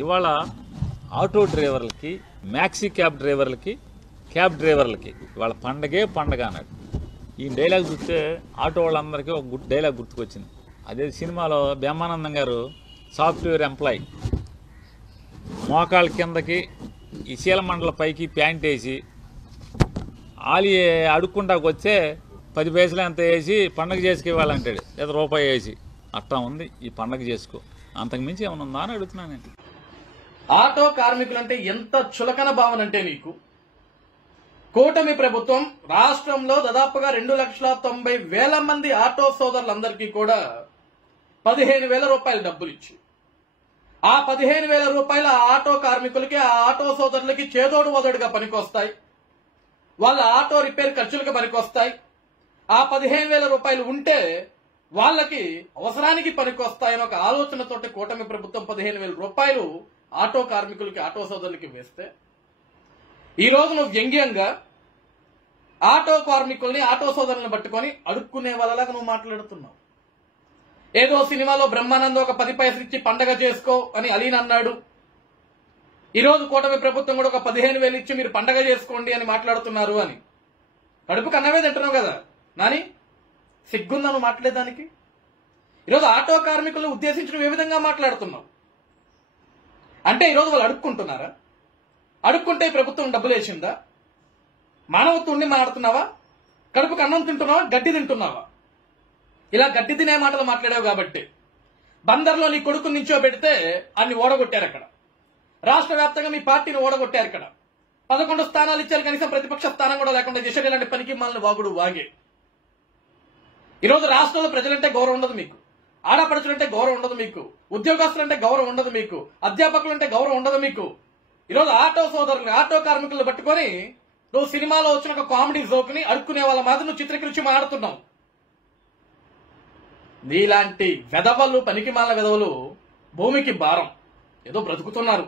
ఇవాళ auto డ్రైవర్లకి, maxi cab డ్రైవర్లకి, cab డ్రైవర్లకి ఇవాళ పండగే పండగ అన్నాడు. ఈ డైలాగ్ చూస్తే ఆటో వాళ్ళందరికీ ఒక డైలాగ్ గుర్తుకొచ్చింది. అదే సినిమాలో బ్రహ్మానందం గారు సాఫ్ట్వేర్ ఎంప్లాయీ మోకాళ్ళ కిందకి ఈ శీలమండల పైకి ప్యాంట్ వేసి ఆలి అడుక్కుంటాకు వచ్చే 10 పైసలు ఎంత వేసి పండగ చేసుకు ఇవ్వాలంటాడు, లేదా రూపాయి వేసి. అట్టా ఉంది ఈ పండగ చేసుకో. అంతకుమించి ఏమైనా ఉందా అని అడుగుతున్నాను నేను. ఆటో కార్మికులంటే ఎంత చులకన భావన అంటే నీకు. కూటమి ప్రభుత్వం రాష్ట్రంలో దాదాపుగా 2,90,000 మంది ఆటో సోదరులందరికీ కూడా 15,000 రూపాయలు డబ్బులు ఇచ్చి, ఆ 15,000 రూపాయల ఆటో కార్మికులకి, ఆ ఆటో సోదరులకి చేదోడు వదడుగా పనికొస్తాయి, వాళ్ళ ఆటో రిపేర్ ఖర్చులకు పనికొస్తాయి. ఆ 15,000 రూపాయలు ఉంటే వాళ్ళకి అవసరానికి పనికొస్తాయని ఒక ఆలోచనతోటి కూటమి ప్రభుత్వం 15,000 రూపాయలు ఆటో కార్మికులకి, ఆటో సోదరులకి వేస్తే, ఈ రోజు నువ్వు వ్యంగ్యంగా ఆటో కార్మికుల్ని, ఆటో సోదరులను పట్టుకొని అడుక్కునే వాళ్ళలాగా నువ్వు మాట్లాడుతున్నావు. ఏదో సినిమాలో బ్రహ్మానందం ఒక 10 పైసలు ఇచ్చి పండగ చేసుకో అని అలీన్ అన్నాడు. ఈ రోజు కూటమి ప్రభుత్వం కూడా ఒక 15,000 ఇచ్చి మీరు పండగ చేసుకోండి అని మాట్లాడుతున్నారు అని. కడుపుకు అన్నవే తింటున్నావు కదా నాని, సిగ్గుందా నువ్వు మాట్లాడేదానికి? ఈరోజు ఆటో కార్మికులను ఉద్దేశించి నువ్వు ఏ విధంగా మాట్లాడుతున్నావు అంటే, ఈరోజు వాళ్ళు అడుక్కుంటున్నారా? అడుక్కుంటే ప్రభుత్వం డబ్బులు వేసిందా? మానవత్వం మాట్లాడుతున్నావా? కడుపుకు అన్నం తింటున్నావా, గడ్డి తింటున్నావా? ఇలా గడ్డి తినే మాటలు మాట్లాడావు కాబట్టి బందర్లో నీ కొడుకు నించోబెడితే అన్ని ఓడగొట్టారు. అక్కడ రాష్ట్ర వ్యాప్తంగా మీ పార్టీని ఓడగొట్టారు. ఇక్కడ 11 స్థానాలు ఇచ్చారు, కనీసం ప్రతిపక్ష స్థానం కూడా లేకుండా చేశారు. ఇలాంటి పనికి మనల్ని వాగుడు వాగే. ఈరోజు రాష్ట్రంలో ప్రజలంటే గౌరవం ఉండదు మీకు, ఆడపడుచులంటే గౌరవం ఉండదు మీకు, ఉద్యోగస్తులంటే గౌరవం ఉండదు మీకు, అధ్యాపకులంటే గౌరవం ఉండదు మీకు. ఈరోజు ఆటో సోదరులు, ఆటో కార్మికులను పట్టుకొని నువ్వు సినిమాలో వచ్చిన ఒక కామెడీ జోక్ ని అడుక్కునే వాళ్ళ మాదిరి నువ్వు చిత్రీకరించి మాట్లాడుతున్నావు. నీలాంటి వెధవలు, పనికిమాల వెధవలు భూమికి భారం. ఏదో బ్రతుకుతున్నారు.